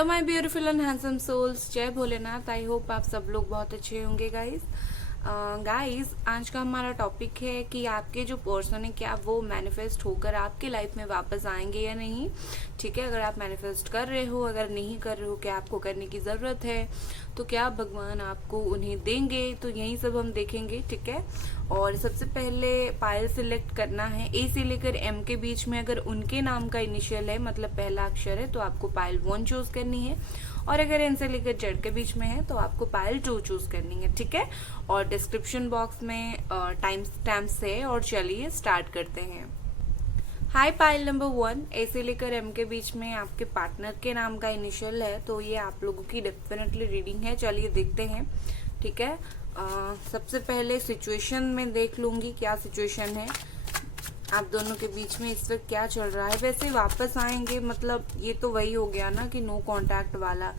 Hello my beautiful and handsome souls, जय Bholenath. I hope आप सब लोग बहुत अच्छे होंगे गाइस। गाइस, आज का हमारा टॉपिक है कि आपके जो पर्सन है क्या वो मैनिफेस्ट होकर आपके लाइफ में वापस आएंगे या नहीं। ठीक है, अगर आप मैनिफेस्ट कर रहे हो, अगर नहीं कर रहे हो, क्या आपको करने की ज़रूरत है, तो क्या भगवान आपको उन्हें देंगे, तो यही सब हम देखेंगे। ठीक है, और सबसे पहले पायल सिलेक्ट करना है। ए से लेकर एम के बीच में अगर उनके नाम का इनिशियल है, मतलब पहला अक्षर है, तो आपको पायल 1 चूज करनी है। और अगर एन से लेकर जेड के बीच में है तो आपको पायल 2 चूज करनी है। ठीक है, और डिस्क्रिप्शन बॉक्स में टाइम स्टैम्प्स है। और चलिए स्टार्ट करते हैं। हाय पाइल नंबर 1, ए से लेकर एम के बीच में आपके पार्टनर के नाम का इनिशियल है, तो ये आप लोगों की डेफिनेटली रीडिंग है। चलिए देखते हैं। ठीक है, सबसे पहले सिचुएशन में देख लूंगी क्या सिचुएशन है आप दोनों के बीच में इस वक्त क्या चल रहा है। वैसे वापस आएंगे मतलब ये तो वही हो गया ना कि नो कांटेक्ट वाला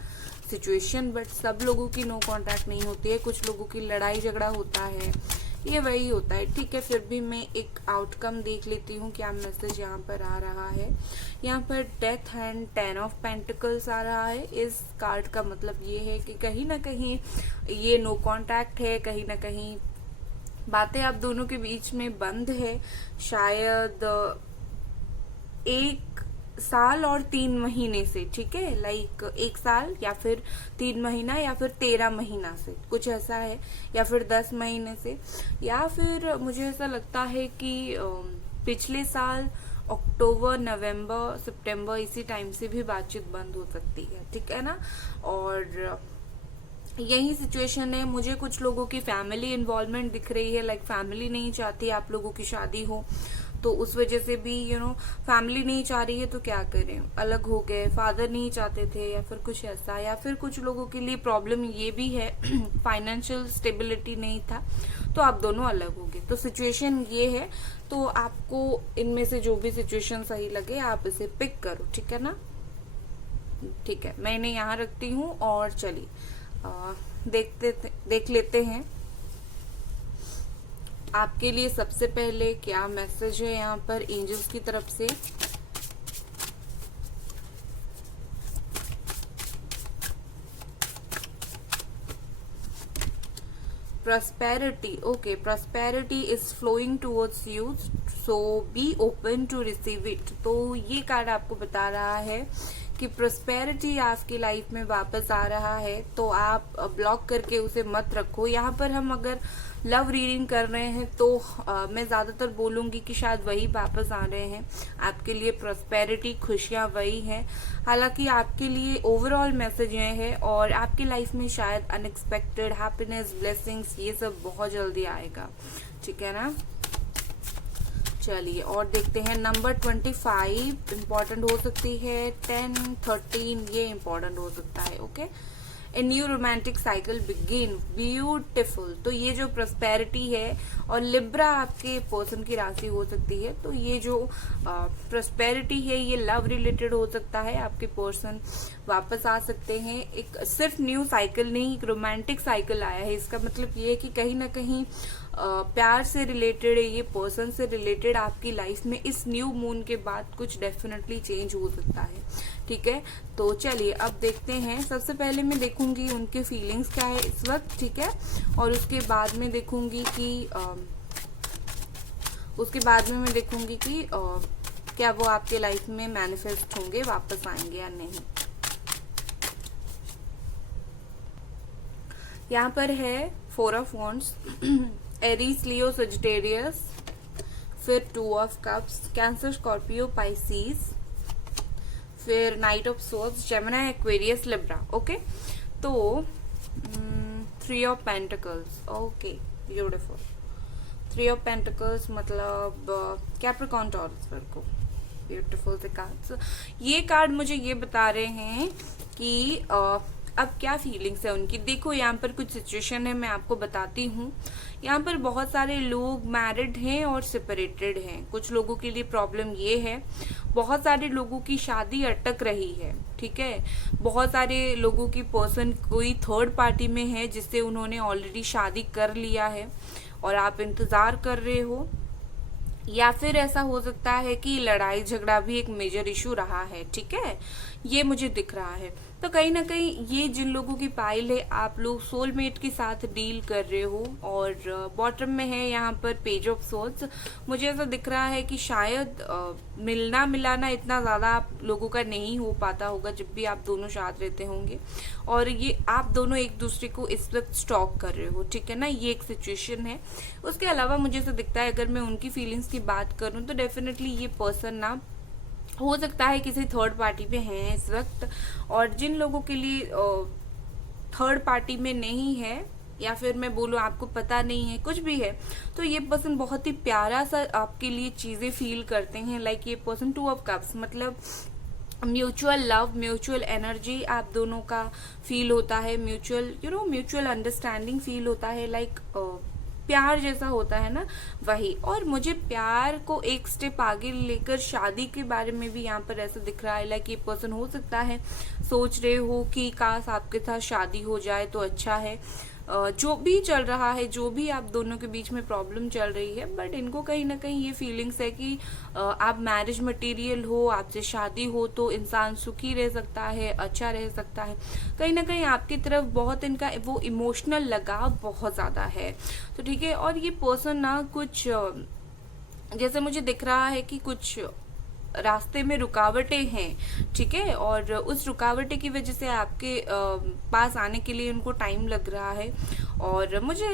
सिचुएशन, बट सब लोगों की नो कांटेक्ट नहीं होती है, कुछ लोगों की लड़ाई झगड़ा होता है, ये वही होता है। ठीक है, फिर भी मैं एक आउटकम देख लेती हूँ क्या मैसेज यहाँ पर आ रहा है। यहाँ पर डेथ एंड 10 ऑफ पेंटिकल्स आ रहा है। इस कार्ड का मतलब ये है कि कहीं ना कहीं ये नो कांटेक्ट है, कहीं ना कहीं बातें आप दोनों के बीच में बंद है। शायद 1 साल और 3 महीने से। ठीक है, लाइक 1 साल या फिर 3 महीना या फिर 13 महीना से कुछ ऐसा है, या फिर 10 महीने से, या फिर मुझे ऐसा लगता है कि पिछले साल अक्टूबर, नवंबर, सितंबर इसी टाइम से भी बातचीत बंद हो सकती है। ठीक है ना, और यही सिचुएशन है। मुझे कुछ लोगों की फैमिली इन्वॉल्वमेंट दिख रही है, लाइक फैमिली नहीं चाहती आप लोगों की शादी हो, तो उस वजह से भी फैमिली नहीं चाह रही है तो क्या करें, अलग हो गए। फादर नहीं चाहते थे या फिर कुछ ऐसा, या फिर कुछ लोगों के लिए प्रॉब्लम ये भी है फाइनेंशियल स्टेबिलिटी नहीं था, तो आप दोनों अलग हो गए। तो सिचुएशन ये है, तो आपको इनमें से जो भी सिचुएशन सही लगे आप इसे पिक करो। ठीक है ना, ठीक है, मैं इन्हें यहाँ रखती हूँ और चलिए देख लेते हैं आपके लिए सबसे पहले क्या मैसेज है यहाँ पर एंजल्स की तरफ से। prosperity, okay, prosperity is flowing towards you, so be open to receive it। तो ये कार्ड आपको बता रहा है कि प्रोस्पेरिटी आपकी लाइफ में वापस आ रहा है, तो आप ब्लॉक करके उसे मत रखो। यहाँ पर हम अगर लव रीडिंग कर रहे हैं तो मैं ज्यादातर बोलूंगी कि शायद वही वापस आ रहे हैं आपके लिए। प्रोस्पेरिटी, खुशियां वही हैं। हालांकि आपके लिए ओवरऑल मैसेज ये है, और आपकी लाइफ में शायद अनएक्सपेक्टेड हैप्पीनेस, ब्लेसिंग्स, ये सब बहुत जल्दी आएगा। ठीक है ना, चलिए और देखते हैं। नंबर 25 इम्पोर्टेंट हो सकती है, 10, 13 ये इम्पोर्टेंट हो सकता है। Okay, a new romantic cycle begin, beautiful. तो ये जो प्रोस्पेरिटी है, और लिब्रा आपके पर्सन की राशि हो सकती है, तो ये जो प्रोस्पेरिटी है ये लव रिलेटेड हो सकता है। आपके पर्सन वापस आ सकते हैं। एक सिर्फ न्यू साइकिल नहीं, एक रोमांटिक साइकिल आया है। इसका मतलब ये है कि कहीं ना कहीं प्यार से रिलेटेड है, ये पर्सन से रिलेटेड आपकी लाइफ में इस न्यू मून के बाद कुछ डेफिनेटली चेंज हो सकता है। ठीक है, तो चलिए अब देखते हैं। सबसे पहले मैं देखूंगी उनके फीलिंग्स क्या है इस वक्त। ठीक है, और उसके बाद में देखूंगी कि क्या वो आपके लाइफ में मैनिफेस्ट होंगे, वापस आएंगे या नहीं। यहाँ पर है 4 of wands, Aries, Leo, Sagittarius, फिर 2 of cups, Cancer, Scorpio, Pisces, फिर knight of swords, Gemini, Aquarius, Libra. Okay, तो 3 of pentacles, okay, beautiful. 3 of pentacles मतलब कैप्रिकॉर्न, टॉरस, वर्गो, ब्यूटीफुल से कार्ड्स। ये कार्ड मुझे ये बता रहे हैं कि अब क्या फीलिंग्स है उनकी। देखो यहाँ पर कुछ सिचुएशन है, मैं आपको बताती हूँ। यहाँ पर बहुत सारे लोग मैरिड हैं और सेपरेटेड हैं। कुछ लोगों के लिए प्रॉब्लम ये है, बहुत सारे लोगों की शादी अटक रही है। ठीक है, बहुत सारे लोगों की पर्सन कोई थर्ड पार्टी में है जिससे उन्होंने ऑलरेडी शादी कर लिया है और आप इंतजार कर रहे हो, या फिर ऐसा हो सकता है कि लड़ाई झगड़ा भी एक मेजर इशू रहा है। ठीक है, ये मुझे दिख रहा है। तो कहीं ना कहीं ये जिन लोगों की पाइल है, आप लोग सोलमेट के साथ डील कर रहे हो। और बॉटम में है यहाँ पर पेज ऑफ सोर्ड्स। मुझे ऐसा दिख रहा है कि शायद मिलना मिलाना इतना ज्यादा आप लोगों का नहीं हो पाता होगा जब भी आप दोनों साथ रहते होंगे, और ये आप दोनों एक दूसरे को इस वक्त स्टॉक कर रहे हो, ठीक है ना, ये एक सिचुएशन है। उसके अलावा मुझे ऐसा दिखता है, अगर मैं उनकी फीलिंग्स की बात करूं तो डेफिनेटली ये पर्सन ना हो सकता है किसी थर्ड पार्टी पे हैं इस वक्त, और जिन लोगों के लिए थर्ड पार्टी में नहीं है, या फिर मैं बोलूँ आपको पता नहीं है, कुछ भी है, तो ये पर्सन बहुत ही प्यारा सा आपके लिए चीजें फील करते हैं। लाइक ये पर्सन 2 ऑफ कप्स, मतलब म्यूचुअल लव, म्यूचुअल एनर्जी आप दोनों का फील होता है, म्यूचुअल म्यूचुअल अंडरस्टैंडिंग फील होता है। लाइक प्यार जैसा होता है ना, वही। और मुझे प्यार को एक स्टेप आगे लेकर शादी के बारे में भी यहाँ पर ऐसा दिख रहा है। लाइक ये पर्सन हो सकता है सोच रहे हो कि काश आपके साथ शादी हो जाए तो अच्छा है। जो भी चल रहा है, जो भी आप दोनों के बीच में प्रॉब्लम चल रही है, बट इनको कहीं ना कहीं ये फीलिंग्स है कि आप मैरिज मटेरियल हो, आपसे शादी हो तो इंसान सुखी रह सकता है, अच्छा रह सकता है। कहीं ना कहीं आपकी तरफ बहुत इनका वो इमोशनल लगाव बहुत ज्यादा है। तो ठीक है। और ये पर्सन ना कुछ जैसे मुझे दिख रहा है कि कुछ रास्ते में रुकावटें हैं, ठीक है, और उस रुकावटें की वजह से आपके पास आने के लिए उनको टाइम लग रहा है। और मुझे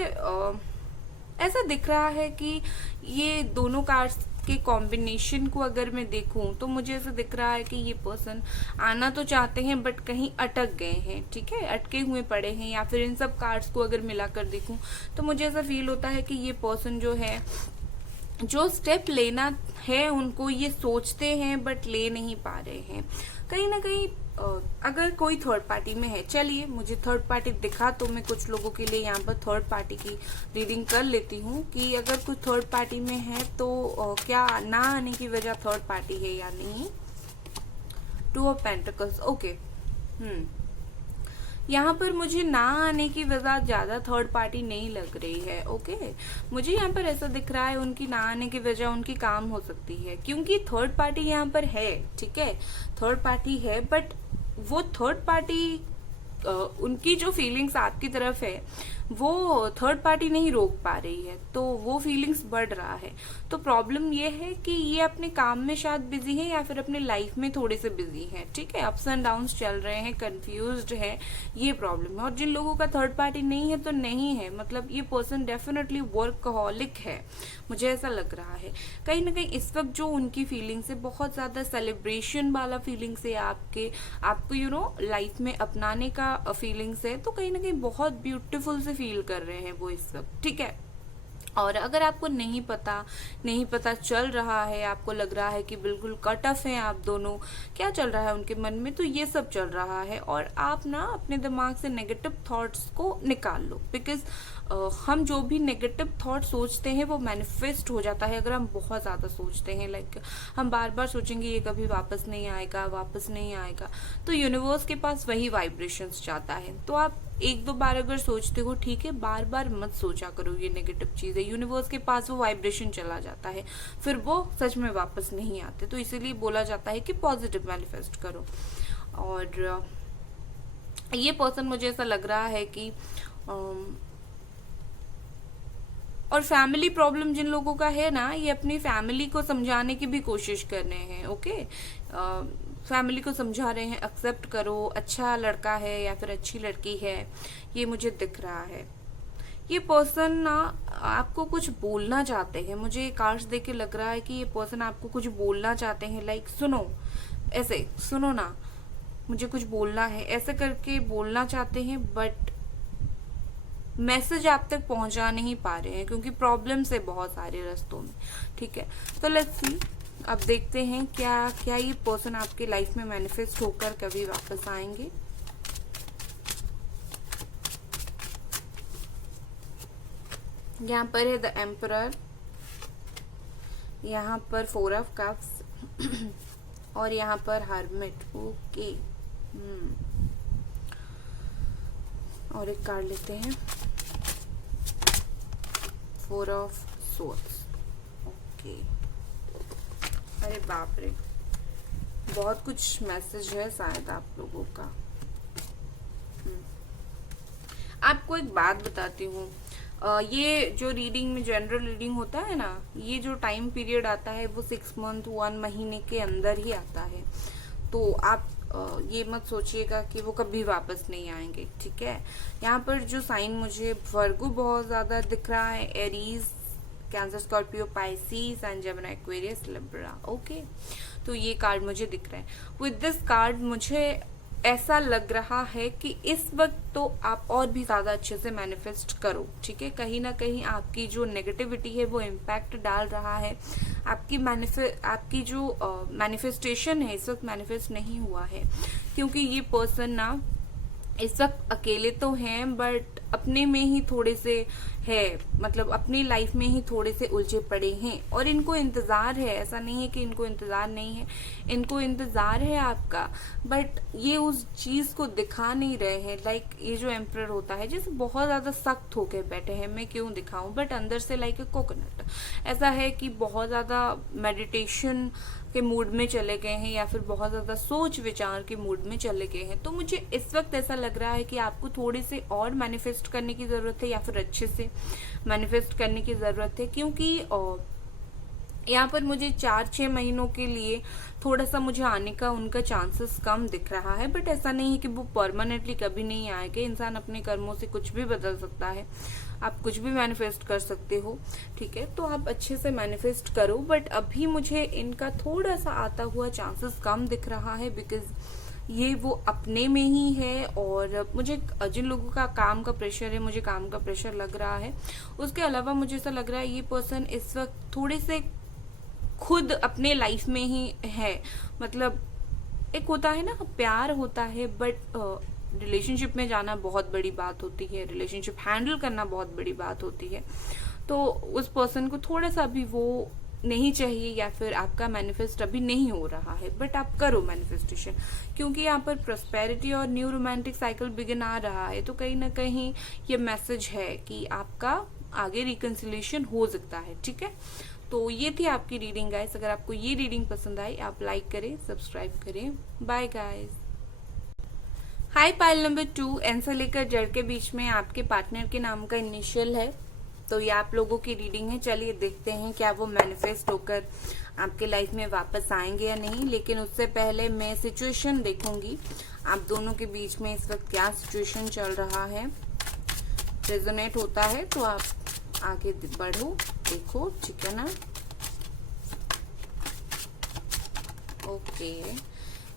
ऐसा दिख रहा है कि ये दोनों कार्ड्स के कॉम्बिनेशन को अगर मैं देखूं तो मुझे ऐसा दिख रहा है कि ये पर्सन आना तो चाहते हैं बट कहीं अटक गए हैं, ठीक है, अटके हुए पड़े हैं। या फिर इन सब कार्ड्स को अगर मिलाकर देखूं तो मुझे ऐसा फील होता है कि ये पर्सन जो है, जो स्टेप लेना है उनको, ये सोचते हैं बट ले नहीं पा रहे हैं। कहीं ना कहीं अगर कोई थर्ड पार्टी में है, चलिए मुझे थर्ड पार्टी दिखा तो मैं कुछ लोगों के लिए यहाँ पर थर्ड पार्टी की रीडिंग कर लेती हूँ कि अगर कोई थर्ड पार्टी में है तो क्या ना आने की वजह थर्ड पार्टी है या नहीं। 2 ऑफ पेंटिकल्स, ओके। यहाँ पर मुझे ना आने की वजह ज्यादा थर्ड पार्टी नहीं लग रही है, ओके। मुझे यहाँ पर ऐसा दिख रहा है उनकी ना आने की वजह उनकी काम हो सकती है, क्योंकि थर्ड पार्टी यहाँ पर है, ठीक है, थर्ड पार्टी है, बट वो थर्ड पार्टी उनकी जो फीलिंग्स आपकी तरफ है वो थर्ड पार्टी नहीं रोक पा रही है, तो वो फीलिंग्स बढ़ रहा है। तो प्रॉब्लम ये है कि ये अपने काम में शायद बिजी है या फिर अपने लाइफ में थोड़े से बिजी है, ठीक है, अप्स एंड डाउन्स चल रहे हैं, कंफ्यूज्ड है, ये प्रॉब्लम है। और जिन लोगों का थर्ड पार्टी नहीं है तो नहीं है, मतलब ये पर्सन डेफिनेटली वर्कहॉलिक है, मुझे ऐसा लग रहा है। कहीं ना कहीं इस वक्त जो उनकी फीलिंग्स है बहुत ज्यादा सेलिब्रेशन वाला फीलिंग्स है, आपको लाइफ में अपनाने का फीलिंग्स है, तो कहीं ना कहीं बहुत ब्यूटीफुल से फील कर रहे हैं वो इस वक्त, ठीक है। और अगर आपको नहीं पता चल रहा है, आपको लग रहा है कि बिल्कुल कट ऑफ है आप दोनों, क्या चल रहा है उनके मन में, तो ये सब चल रहा है। और आप ना अपने दिमाग से नेगेटिव थॉट्स को निकाल लो, बिकॉज हम जो भी नेगेटिव थॉट सोचते हैं वो मैनिफेस्ट हो जाता है। अगर हम बहुत ज्यादा सोचते हैं, लाइक हम बार बार सोचेंगे ये कभी वापस नहीं आएगा, तो यूनिवर्स के पास वही वाइब्रेशंस जाता है। तो आप 1-2 बार अगर सोचते हो, ठीक है, बार बार मत सोचा करो ये नेगेटिव चीजें, यूनिवर्स के पास वो वाइब्रेशन चला जाता है, फिर वो सच में वापस नहीं आते। तो इसीलिए बोला जाता है कि पॉजिटिव मैनिफेस्ट करो। और ये पर्सन मुझे ऐसा लग रहा है कि और फैमिली प्रॉब्लम जिन लोगों का है ना, ये अपनी फैमिली को समझाने की भी कोशिश कर रहे हैं, ओके, फैमिली को समझा रहे हैं एक्सेप्ट करो, अच्छा लड़का है या फिर अच्छी लड़की है, ये मुझे दिख रहा है। ये पर्सन ना आपको कुछ बोलना चाहते हैं, मुझे कार्ड्स देख के लग रहा है कि ये पर्सन आपको कुछ बोलना चाहते हैं, लाइक सुनो, ऐसे सुनो ना, मुझे कुछ बोलना है, ऐसे करके बोलना चाहते हैं, बट मैसेज आप तक पहुंचा नहीं पा रहे हैं क्योंकि प्रॉब्लम्स है बहुत सारे रास्तों में, ठीक है। तो लेट्स सी, अब देखते हैं क्या ये पर्सन आपके लाइफ में मैनिफेस्ट होकर कभी वापस आएंगे। यहाँ पर है द एम्परर, यहाँ पर 4 ऑफ कप्स और यहाँ पर हर्मिट, ओके। और एक कार्ड लेते हैं, 4 ऑफ सोर्ड्स, ओके। अरे बाप रे, बहुत कुछ मैसेज है शायद आप लोगों का। आपको एक बात बताती हूँ, ये जो रीडिंग में जनरल रीडिंग होता है ना, ये जो टाइम पीरियड आता है वो 6 मंथ 1 महीने के अंदर ही आता है। तो आप ये मत सोचिएगा कि वो कभी वापस नहीं आएंगे, ठीक है। यहाँ पर जो साइन मुझे वर्गो बहुत ज्यादा दिख रहा है, Aries, cancer, Scorpio, Pisces and Gemini, Aquarius, Libra. Okay, तो ये कार्ड मुझे दिख रहा है। विद दिस कार्ड मुझे ऐसा लग रहा है कि इस वक्त तो आप और भी ज्यादा अच्छे से मैनिफेस्ट करो, ठीक है। कहीं ना कहीं आपकी जो नेगेटिविटी है वो इम्पैक्ट डाल रहा है। आपकी जो मैनिफेस्टेशन है इस वक्त मैनिफेस्ट नहीं हुआ है, क्योंकि ये पर्सन ना इस वक्त अकेले तो हैं बट अपने में ही थोड़े से है, मतलब अपनी लाइफ में ही थोड़े से उलझे पड़े हैं और इनको इंतजार है। ऐसा नहीं है कि इनको इंतजार नहीं है, इनको इंतजार है आपका, बट ये उस चीज को दिखा नहीं रहे हैं। लाइक ये जो एम्परर होता है जैसे बहुत ज्यादा सख्त होके बैठे हैं, मैं क्यों दिखाऊं, बट अंदर से लाइक ए कोकोनट ऐसा है कि बहुत ज्यादा मेडिटेशन के मूड में चले गए हैं या फिर बहुत ज्यादा सोच विचार के मूड में चले गए हैं। तो मुझे इस वक्त ऐसा लग रहा है कि आपको थोड़े से और मैनिफेस्ट करने की जरूरत है या फिर अच्छे से मैनिफेस्ट करने की जरूरत है, क्योंकि यहाँ पर मुझे 4-6 महीनों के लिए थोड़ा सा मुझे आने का उनका चांसेस कम दिख रहा है, बट ऐसा नहीं है कि वो परमानेंटली कभी नहीं आएंगे। इंसान अपने कर्मों से कुछ भी बदल सकता है, आप कुछ भी मैनिफेस्ट कर सकते हो, ठीक है। तो आप अच्छे से मैनिफेस्ट करो, बट अभी मुझे इनका थोड़ा सा आता हुआ चांसेस कम दिख रहा है, बिकॉज ये वो अपने में ही है। और मुझे जिन लोगों का काम का प्रेशर है, मुझे काम का प्रेशर लग रहा है। उसके अलावा मुझे ऐसा लग रहा है ये पर्सन इस वक्त थोड़े से खुद अपने लाइफ में ही है। मतलब एक होता है ना, प्यार होता है बट रिलेशनशिप में जाना बहुत बड़ी बात होती है, रिलेशनशिप हैंडल करना बहुत बड़ी बात होती है। तो उस पर्सन को थोड़ा सा भी वो नहीं चाहिए या फिर आपका मैनिफेस्ट अभी नहीं हो रहा है, बट आप करो मैनिफेस्टेशन, क्योंकि यहाँ पर प्रोस्पेरिटी और न्यू रोमांटिक साइकिल बिगिन आ रहा है। तो कहीं ना कहीं ये मैसेज है कि आपका आगे रिकंसिलिएशन हो सकता है, ठीक है। तो ये थी आपकी रीडिंग गाइस। अगर आपको ये रीडिंग पसंद आई आप लाइक करें, सब्सक्राइब करें। Bye guys. High pile number 2, N से लेकर जेड के बीच में आपके पार्टनर के नाम का इनिशियल है। तो ये आप लोगों की रीडिंग है। चलिए देखते हैं क्या वो मैनिफेस्ट होकर आपके लाइफ में वापस आएंगे या नहीं। लेकिन उससे पहले मैं सिचुएशन देखूंगी आप दोनों के बीच में इस वक्त क्या सिचुएशन चल रहा है। रेजोनेट होता है तो आप आगे बढ़ो, देखो, ठीक है ना। ओके,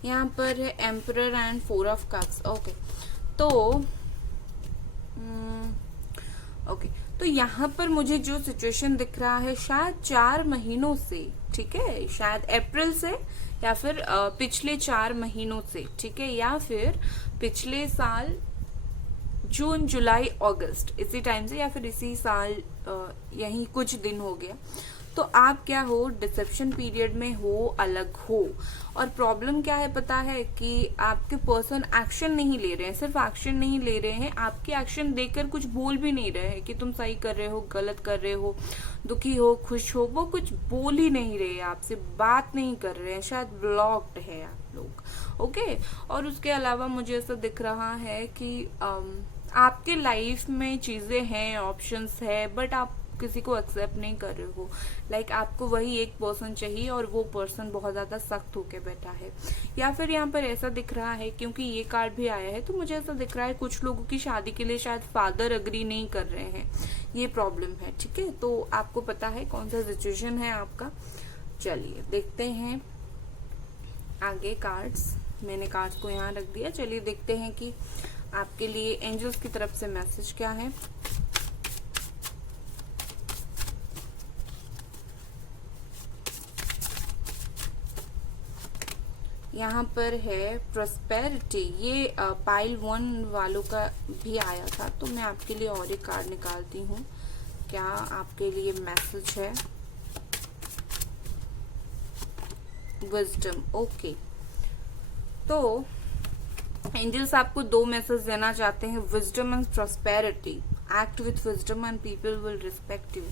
यहाँ पर है emperor and 4 of cups. Okay, तो तो यहाँ पर मुझे जो सिचुएशन दिख रहा है शायद 4 महीनों से, ठीक है, शायद अप्रैल से या फिर पिछले 4 महीनों से, ठीक है, या फिर पिछले साल जून, जुलाई, अगस्त, इसी टाइम से, या फिर इसी साल यही कुछ दिन हो गया। तो आप क्या हो, डिसेप्शन पीरियड में हो, अलग हो। और प्रॉब्लम क्या है पता है कि आपके पर्सन एक्शन नहीं ले रहे हैं, सिर्फ एक्शन नहीं ले रहे हैं, आपके एक्शन देखकर कुछ बोल भी नहीं रहे हैं कि तुम सही कर रहे हो, गलत कर रहे हो, दुखी हो, खुश हो, वो कुछ बोल ही नहीं रहे, आपसे बात नहीं कर रहे हैं, शायद ब्लॉक्ड है आप लोग। ओके, और उसके अलावा मुझे ऐसा दिख रहा है कि आपके लाइफ में चीजें हैं, ऑप्शंस है, बट आप किसी को एक्सेप्ट नहीं कर रहे हो। लाइक आपको वही एक पर्सन चाहिए और वो पर्सन बहुत ज्यादा सख्त होके बैठा है। या फिर यहाँ पर ऐसा दिख रहा है, क्योंकि ये कार्ड भी आया है, तो मुझे ऐसा दिख रहा है कुछ लोगों की शादी के लिए शायद फादर अग्री नहीं कर रहे हैं, ये प्रॉब्लम है, ठीक है। तो आपको पता है कौन सा सिचुएशन है आपका। चलिए देखते हैं आगे कार्ड्स। मैंने कार्ड्स को यहाँ रख दिया। चलिए देखते हैं कि आपके लिए एंजल्स की तरफ से मैसेज क्या है। यहाँ पर है प्रोस्पेरिटी। ये पाइल 1 वालों का भी आया था, तो मैं आपके लिए और एक कार्ड निकालती हूँ, क्या आपके लिए मैसेज है। विजडम। ओके, तो एंजल्स आपको 2 मैसेज देना चाहते हैं, wisdom and prosperity. Act with wisdom and people will respect you.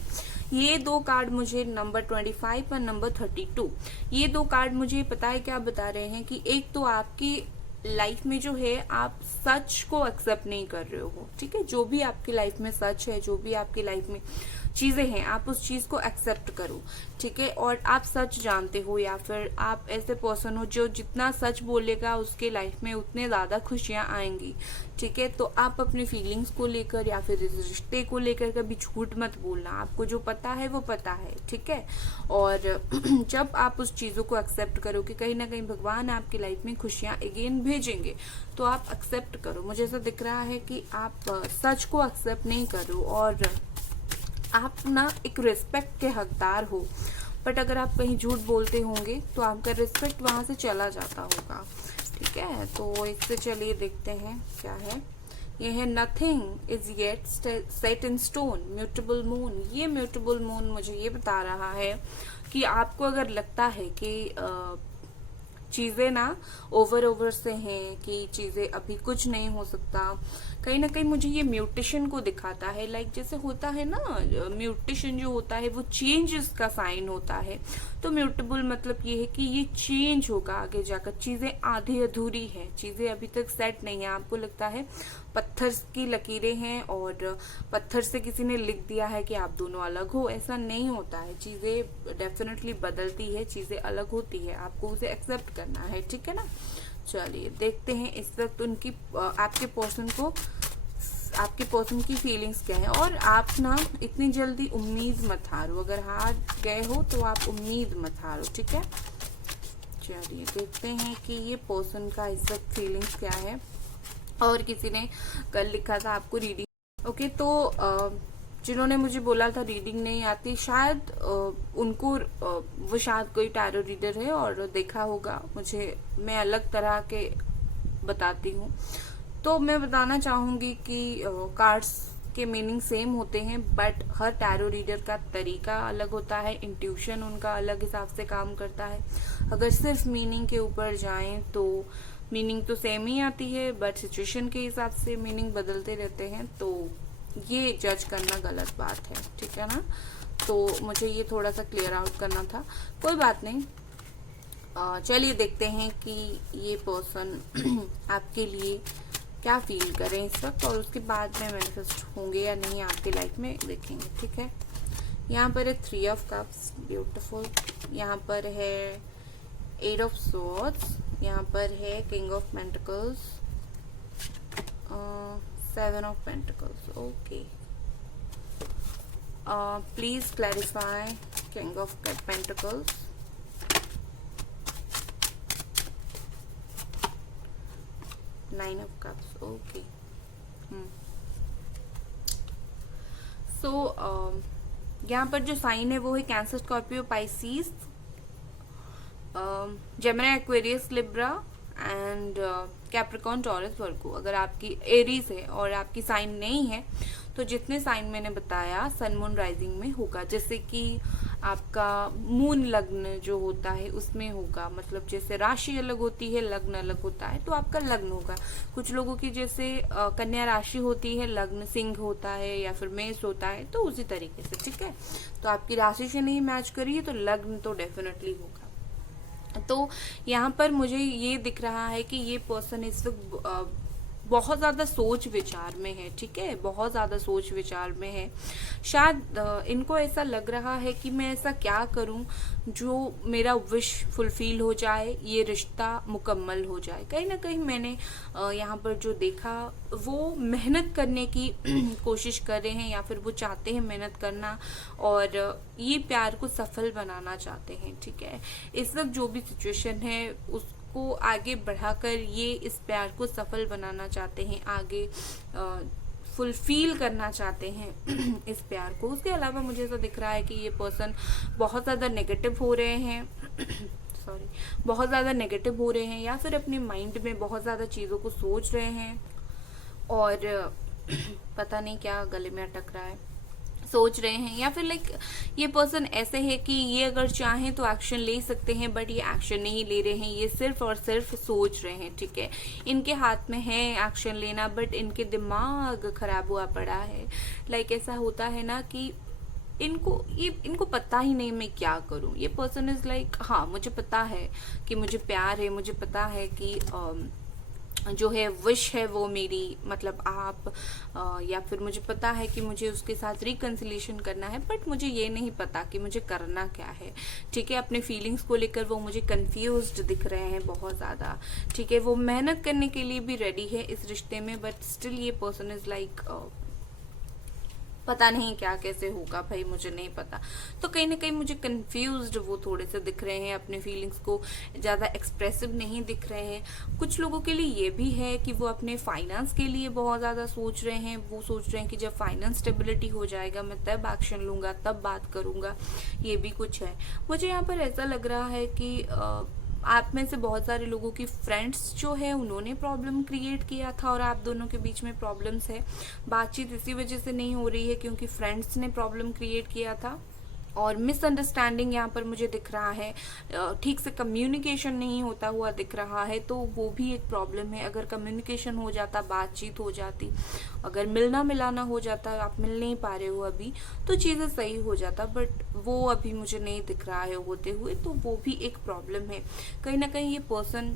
ये दो कार्ड मुझे नंबर 25 और नंबर 32, ये दो कार्ड मुझे पता है क्या बता रहे हैं कि एक तो आपकी लाइफ में जो है आप सच को एक्सेप्ट नहीं कर रहे हो, ठीक है। जो भी आपकी लाइफ में सच है, जो भी आपकी लाइफ में चीजें हैं, आप उस चीज को एक्सेप्ट करो, ठीक है। और आप सच जानते हो या फिर आप ऐसे पर्सन हो जो जितना सच बोलेगा उसके लाइफ में उतने ज्यादा खुशियां आएंगी, ठीक है। तो आप अपनी फीलिंग्स को लेकर या फिर इस रिश्ते को लेकर कभी झूठ मत बोलना। आपको जो पता है वो पता है, ठीक है। और जब आप उस चीजों को एक्सेप्ट करो कि कहीं ना कहीं भगवान आपकी लाइफ में खुशियां अगेन भेजेंगे, तो आप एक्सेप्ट करो। मुझे ऐसा दिख रहा है कि आप सच को एक्सेप्ट नहीं करो और आप ना एक रिस्पेक्ट के हकदार हो, बट अगर आप कहीं झूठ बोलते होंगे तो आपका रिस्पेक्ट वहां से चला जाता होगा, ठीक है। तो इससे चलिए देखते हैं क्या है। ये है nothing is yet set in stone, mutable moon. ये म्यूटेबल मून मुझे ये बता रहा है कि आपको अगर लगता है कि चीजें ना ओवर से हैं, कि चीजें अभी कुछ नहीं हो सकता, कहीं ना कहीं मुझे ये म्यूटेशन को दिखाता है। लाइक जैसे होता है ना, म्यूटेशन जो होता है वो चेंजेस का साइन होता है। तो म्यूटेबल मतलब ये है कि ये चेंज होगा आगे जाकर। चीजें आधी अधूरी है, चीजें अभी तक सेट नहीं है। आपको लगता है पत्थर की लकीरें हैं और पत्थर से किसी ने लिख दिया है कि आप दोनों अलग हो, ऐसा नहीं होता है। चीजें डेफिनेटली बदलती है, चीजें अलग होती है, आपको उसे एक्सेप्ट करना है, ठीक है ना। चलिए देखते हैं इस वक्त उनकी आपके पर्सन की फीलिंग्स क्या है। और आप ना इतनी जल्दी उम्मीद मत हारो, अगर हार गए हो तो आप उम्मीद मत हारो, ठीक है। चलिए देखते हैं कि ये पर्सन का इस वक्त फीलिंग्स क्या है। और किसी ने कल लिखा था आपको रीडिंग, ओके। तो जिन्होंने मुझे बोला था रीडिंग नहीं आती, शायद उनको वो शायद कोई टैरो रीडर है और देखा होगा मुझे, मैं अलग तरह के बताती हूँ। तो मैं बताना चाहूंगी कि कार्ड्स के मीनिंग सेम होते हैं, बट हर टैरो रीडर का तरीका अलग होता है, इंट्यूशन उनका अलग हिसाब से काम करता है। अगर सिर्फ मीनिंग के ऊपर जाएं तो मीनिंग तो सेम ही आती है, बट सिचुएशन के हिसाब से मीनिंग बदलते रहते हैं। तो ये जज करना गलत बात है, ठीक है ना। तो मुझे ये थोड़ा सा क्लियर आउट करना था, कोई बात नहीं। चलिए देखते हैं कि ये पर्सन आपके लिए क्या फील करें इस वक्त, और उसके बाद में मैनिफेस्ट होंगे या नहीं आपकी लाइफ में, देखेंगे, ठीक है। यहाँ पर है 3 ऑफ कप्स, ब्यूटीफुल। यहाँ पर है 8 ऑफ स्वॉर्ड्स, यहाँ पर है king of pentacles, 7 of pentacles, okay. Please clarify king of pentacles, 9 of cups, okay. So यहाँ पर जो साइन है वो है Cancer, Scorpio, Pisces, Gemini, Aquarius, Libra and Capricorn, Taurus, Virgo. अगर आपकी एरीज है और आपकी साइन नहीं है तो जितने साइन मैंने बताया सन मून राइजिंग में होगा। जैसे कि आपका मून लग्न जो होता है उसमें होगा, मतलब जैसे राशि अलग होती है लग्न अलग होता है, तो आपका लग्न होगा। कुछ लोगों की जैसे कन्या राशि होती है, लग्न सिंह होता है या फिर मेष होता है, तो उसी तरीके से, ठीक है। तो आपकी राशि से नहीं मैच करिए तो लग्न तो डेफिनेटली होगा। तो यहाँ पर मुझे ये दिख रहा है कि ये पर्सन इस वक्त बहुत ज्यादा सोच विचार में है, ठीक है, बहुत ज्यादा सोच विचार में है। शायद इनको ऐसा लग रहा है कि मैं ऐसा क्या करूं जो मेरा विश फुलफिल हो जाए, ये रिश्ता मुकम्मल हो जाए। कहीं ना कहीं मैंने यहाँ पर जो देखा वो मेहनत करने की कोशिश कर रहे हैं या फिर वो चाहते हैं मेहनत करना और ये प्यार को सफल बनाना चाहते हैं, ठीक है। इस वक्त जो भी सिचुएशन है को आगे बढ़ाकर ये इस प्यार को सफल बनाना चाहते हैं, आगे फुलफिल करना चाहते हैं इस प्यार को। उसके अलावा मुझे ऐसा दिख रहा है कि ये पर्सन बहुत ज्यादा नेगेटिव हो रहे हैं सॉरी, बहुत ज्यादा नेगेटिव हो रहे हैं या फिर अपने माइंड में बहुत ज्यादा चीजों को सोच रहे हैं और पता नहीं क्या गले में अटक रहा है। सोच रहे हैं, या फिर लाइक ये पर्सन ऐसे है कि ये अगर चाहें तो एक्शन ले सकते हैं, बट ये एक्शन नहीं ले रहे हैं, ये सिर्फ और सिर्फ सोच रहे हैं। ठीक है, इनके हाथ में है एक्शन लेना, बट इनके दिमाग खराब हुआ पड़ा है। लाइक ऐसा होता है ना कि इनको पता ही नहीं मैं क्या करूं। ये पर्सन इज लाइक, हाँ मुझे पता है कि मुझे प्यार है, मुझे पता है कि जो है विश है वो मेरी, मतलब आप या फिर मुझे पता है कि मुझे उसके साथ रिकंसिलिएशन करना है, बट मुझे ये नहीं पता कि मुझे करना क्या है। ठीक है, अपने फीलिंग्स को लेकर वो मुझे कंफ्यूज्ड दिख रहे हैं बहुत ज़्यादा। ठीक है, वो मेहनत करने के लिए भी रेडी है इस रिश्ते में, बट स्टिल ये पर्सन इज लाइक पता नहीं क्या कैसे होगा भाई, मुझे नहीं पता। तो कहीं ना कहीं मुझे कंफ्यूज्ड वो थोड़े से दिख रहे हैं, अपने फीलिंग्स को ज़्यादा एक्सप्रेसिव नहीं दिख रहे हैं। कुछ लोगों के लिए ये भी है कि वो अपने फाइनेंस के लिए बहुत ज़्यादा सोच रहे हैं। वो सोच रहे हैं कि जब फाइनेंस स्टेबिलिटी हो जाएगा मैं तब एक्शन लूँगा, तब बात करूँगा। ये भी कुछ है। मुझे यहाँ पर ऐसा लग रहा है कि आप में से बहुत सारे लोगों की फ्रेंड्स जो है उन्होंने प्रॉब्लम क्रिएट किया था, और आप दोनों के बीच में प्रॉब्लम्स है। बातचीत इसी वजह से नहीं हो रही है क्योंकि फ्रेंड्स ने प्रॉब्लम क्रिएट किया था, और मिसअंडरस्टैंडिंग यहाँ पर मुझे दिख रहा है। ठीक से कम्युनिकेशन नहीं होता हुआ दिख रहा है, तो वो भी एक प्रॉब्लम है। अगर कम्युनिकेशन हो जाता, बातचीत हो जाती, अगर मिलना मिलाना हो जाता, आप मिल नहीं पा रहे हो अभी, तो चीज़ें सही हो जाता, बट वो अभी मुझे नहीं दिख रहा है होते हुए, तो वो भी एक प्रॉब्लम है। कहीं ना कहीं ये पर्सन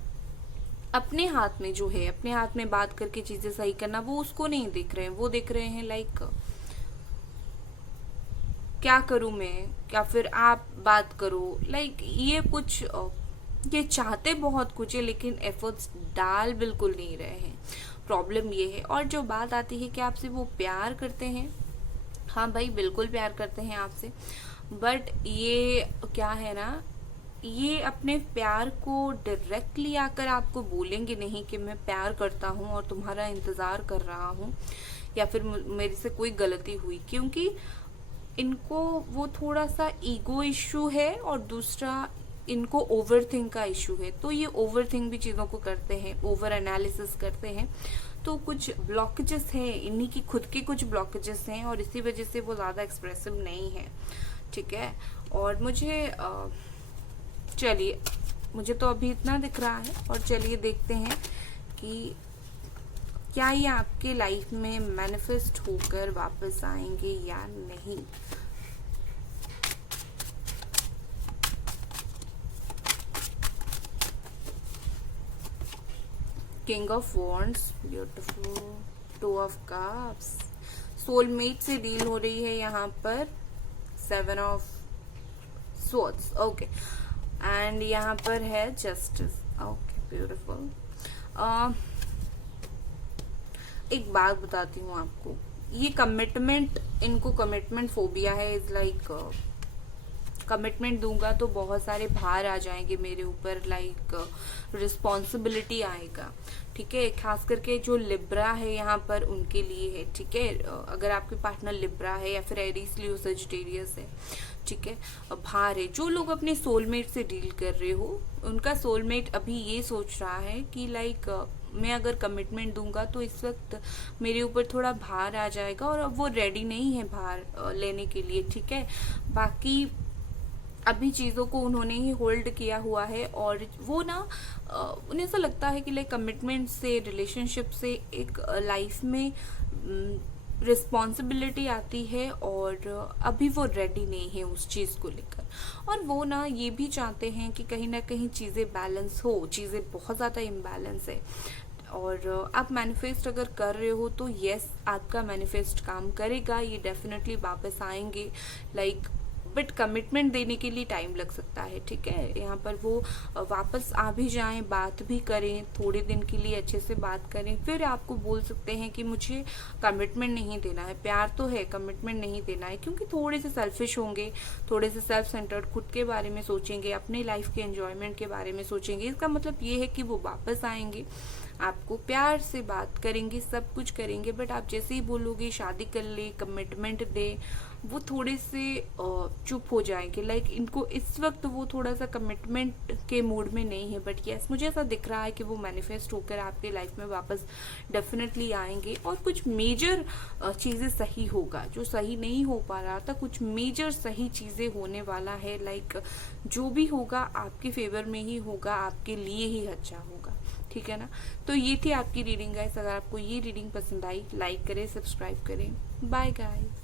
अपने हाथ में जो है, अपने हाथ में बात करके चीज़ें सही करना, वो उसको नहीं देख रहे हैं। वो देख रहे हैं लाइक क्या करूं मैं, या फिर आप बात करो। लाइक ये कुछ ये चाहते बहुत कुछ है, लेकिन एफर्ट्स डाल बिल्कुल नहीं रहे हैं। प्रॉब्लम ये है। और जो बात आती है कि आपसे वो प्यार करते हैं, हाँ भाई बिल्कुल प्यार करते हैं आपसे, बट ये क्या है ना, ये अपने प्यार को डायरेक्टली आकर आपको बोलेंगे नहीं कि मैं प्यार करता हूँ और तुम्हारा इंतज़ार कर रहा हूँ, या फिर मेरे से कोई गलती हुई, क्योंकि इनको वो थोड़ा सा ईगो इशू है, और दूसरा इनको ओवर थिंक का इशू है। तो ये ओवर थिंक भी चीज़ों को करते हैं, ओवर एनालिसिस करते हैं। तो कुछ ब्लॉकेजेस हैं, इन्हीं की खुद के कुछ ब्लॉकेजेस हैं, और इसी वजह से वो ज़्यादा एक्सप्रेसिव नहीं है। ठीक है, और मुझे चलिए, मुझे तो अभी इतना दिख रहा है, और चलिए देखते हैं कि क्या ये आपके लाइफ में मैनिफेस्ट होकर वापस आएंगे या नहीं। King of wands, beautiful, two of cups, soulmate से डील हो रही है यहाँ पर, 7 ऑफ स्वॉर्ड्स, ओके, एंड यहाँ पर है जस्टिस, ओके ब्यूटीफुल। एक बात बताती हूँ आपको, ये कमिटमेंट, इनको कमिटमेंट फोबिया है। इज लाइक कमिटमेंट दूंगा तो बहुत सारे भार आ जाएंगे मेरे ऊपर, लाइक रिस्पॉन्सिबिलिटी आएगा। ठीक है, खास करके जो लिब्रा है यहाँ पर उनके लिए है। ठीक है, अगर आपके पार्टनर लिब्रा है या फिर एरीज, लियो, सजिटेरियस है, ठीक है, भार है। जो लोग अपने सोलमेट से डील कर रहे हो, उनका सोलमेट अभी ये सोच रहा है कि लाइक मैं अगर कमिटमेंट दूंगा तो इस वक्त मेरे ऊपर थोड़ा भार आ जाएगा, और अब वो रेडी नहीं है भार लेने के लिए। ठीक है, बाकी अभी चीज़ों को उन्होंने ही होल्ड किया हुआ है, और वो ना उन्हें ऐसा लगता है कि लाइक कमिटमेंट से, रिलेशनशिप से एक लाइफ में रिस्पॉन्सिबिलिटी आती है, और अभी वो रेडी नहीं है उस चीज़ को लेकर। और वो ना ये भी चाहते हैं कि कहीं ना कहीं चीज़ें बैलेंस हो, चीज़ें बहुत ज़्यादा इम्बैलेंस है। और आप मैनिफेस्ट अगर कर रहे हो तो यस, आपका मैनिफेस्ट काम करेगा, ये डेफिनेटली वापस आएंगे, लाइक बट कमिटमेंट देने के लिए टाइम लग सकता है। ठीक है, यहाँ पर वो वापस आ भी जाएं, बात भी करें, थोड़े दिन के लिए अच्छे से बात करें, फिर आपको बोल सकते हैं कि मुझे कमिटमेंट नहीं देना है। प्यार तो है, कमिटमेंट नहीं देना है, क्योंकि थोड़े से सेल्फिश होंगे, थोड़े से सेल्फ सेंटर्ड, खुद के बारे में सोचेंगे, अपने लाइफ के एंजॉयमेंट के बारे में सोचेंगे। इसका मतलब ये है कि वो वापस आएंगे, आपको प्यार से बात करेंगे, सब कुछ करेंगे, बट आप जैसे ही बोलोगे शादी कर ले, कमिटमेंट दे, वो थोड़े से चुप हो जाएंगे। लाइक इनको इस वक्त वो थोड़ा सा कमिटमेंट के मूड में नहीं है, बट यस मुझे ऐसा दिख रहा है कि वो मैनिफेस्ट होकर आपके लाइफ में वापस डेफिनेटली आएंगे, और कुछ मेजर चीज़ें सही होगा। जो सही नहीं हो पा रहा था, कुछ मेजर सही चीज़ें होने वाला है। लाइक जो भी होगा आपके फेवर में ही होगा, आपके लिए ही अच्छा होगा, ठीक है ना। तो ये थी आपकी रीडिंग गाइस। अगर आपको ये रीडिंग पसंद आई, लाइक करें, सब्सक्राइब करें। Bye guys.